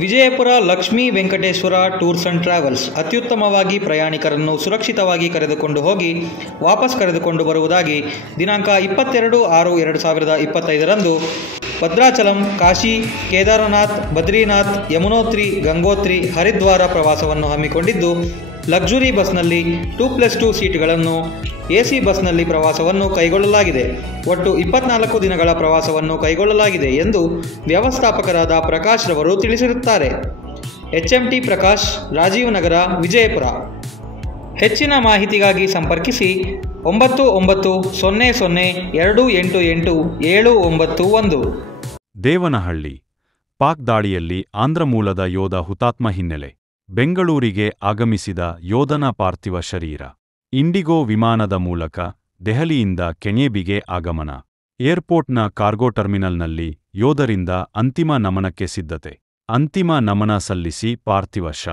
Vijayapura Lakshmi Venkateshwara tours and travels ಅತ್ಯುತ್ತಮವಾಗಿ ಪ್ರಯಾಣಿಕರನ್ನು ಸುರಕ್ಷಿತವಾಗಿ ಕರೆದುಕೊಂಡು ಹೋಗಿ ವಾಪಸ್ ಕರೆದುಕೊಂಡು ಬರುವುದಾಗಿ ದಿನಾಂಕ 22/6/2025 ಭದ್ರಾಚಲಂ, ಕಾಶಿ, ಕೇದಾರನಾಥ್, ಬದ್ರಿನಾಥ್, ಯಮುನೋತ್ರಿ, ಗಂಗೋತ್ರಿ, ಹರಿದ್ವಾರ ಪ್ರವಾಸವನ್ನು ಹಮ್ಮಿಕೊಂಡಿದ್ದು, ಲಕ್ಸುರಿ ಬಸ್ನಲ್ಲಿ 2+2 ಸೀಟ್ಗಳನ್ನು, AC ಬಸ್ನಲ್ಲಿ ಪ್ರವಾಸವನ್ನು ಕೈಗೊಳ್ಳಲಾಗಿದೆ. ಒಟ್ಟು 24 ದಿನಗಳ ಪ್ರವಾಸವನ್ನು ಕೈಗೊಳ್ಳಲಾಗಿದೆ ಎಂದು ವ್ಯವಸ್ಥಾಪಕರಾದ ಪ್ರಕಾಶ್ ರವರು ತಿಳಿಸಿರುತ್ತಾರೆ. HMT ಪ್ರಕಾಶ್, ರಾಜೀವ್ ನಗರ, ವಿಜಯಪುರ. ಹೆಚ್ಚಿನ ಮಾಹಿತಿಗಾಗಿ ಸಂಪರ್ಕಿಸಿ 9900288791. ದೇವನಹಳ್ಳಿ ಪಾಕ್ ದಾಳಿಯಲ್ಲಿ ಆಂಧ್ರ ಮೂಲದ ಯೋಧ ಹುತಾತ್ಮ ಹಿನ್ನೆಲೆ. ಬೆಂಗಳೂರಿಗೆ ಆಗಮಿಸಿದ ಯೋಧನ ಪಾರ್ಥಿವ ಶರೀರ ಇಂಡಿಗೋ ವಿಮಾನದ ಮೂಲಕ ದೆಹಲಿಯಿಂದ ಕೆನ್ಯೇಬಿಗೆ ಆಗಮನ. ಏರ್ಪೋರ್ಟ್ನ ಕಾರ್ಗೋ ಟರ್ಮಿನಲ್ನಲ್ಲಿ ಯೋಧರಿಂದ ಅಂತಿಮ ನಮನಕ್ಕೆ ಸಿದ್ಧತೆ. ಅಂತಿಮ ನಮನ ಸಲ್ಲಿಸಿ ಪಾರ್ಥಿವ ಶ್.